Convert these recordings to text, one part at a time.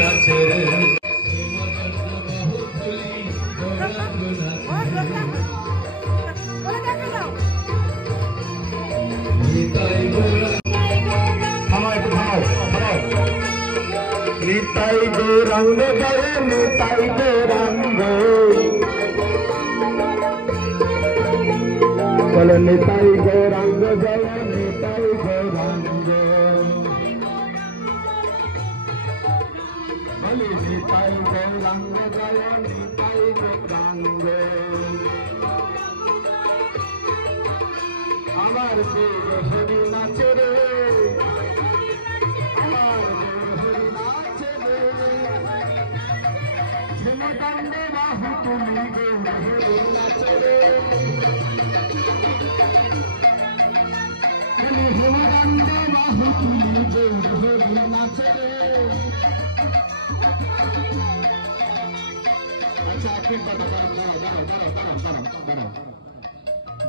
নাচে রে নিতাই গৌরাঙ্গ জয় নিতাই গৌরাঙ্গ বলো নিতাই গৌরাঙ্গ জয় নিতাই গৌরাঙ্গ বলি নিতাই গৌরাঙ্গ জয় নিতাই গৌরাঙ্গ আমার হরি নাচে রে আমার হরি নাচে রে হেমকান্দে বাহু তুমি হরি নাচে রে হেমকান্দে বাহু তুমি হরি নাচে রে। আচ্ছা আপনি কথা দাঁড়াও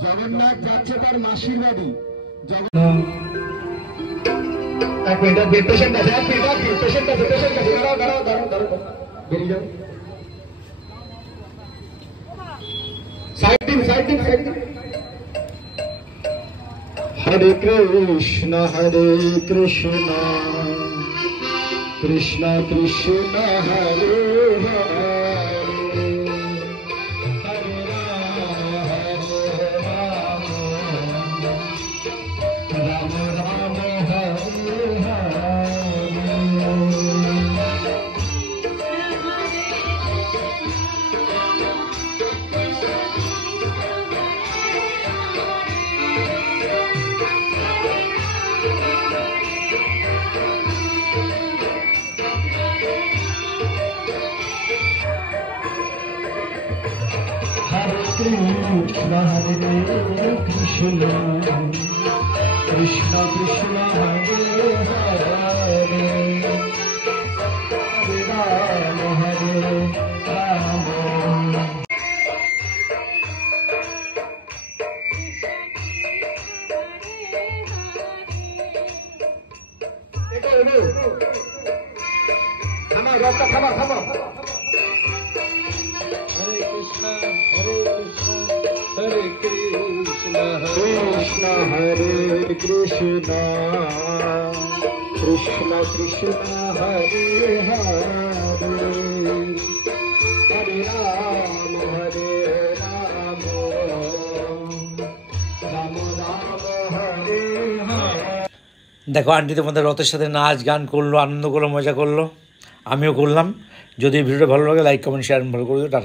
জগন্নাথ যাচ্ছে তার মাসির বাড়ি। এক মিনিট পেশেন্ট আছে দাঁড়াও বেরিয়ে যাও সাইড দিন হরে Krishna Krishna Krishna Hare Hare Krishna Hare Krishna Krishna Krishna Hare Hare Hare Rama Thama Krishna Hare Krishna Krishna Krishna Hare Hare Hare Rama Rama Rama Hare Hare। দেখো আন্টি তোমাদের রথের সাথে নাচ গান করলো, আনন্দ করলো, মজা করলো, আমিও করলাম। যদি ভিডিওটা ভালো লাগে লাইক কমেন্ট শেয়ার ফলো করে দিও। টাটা।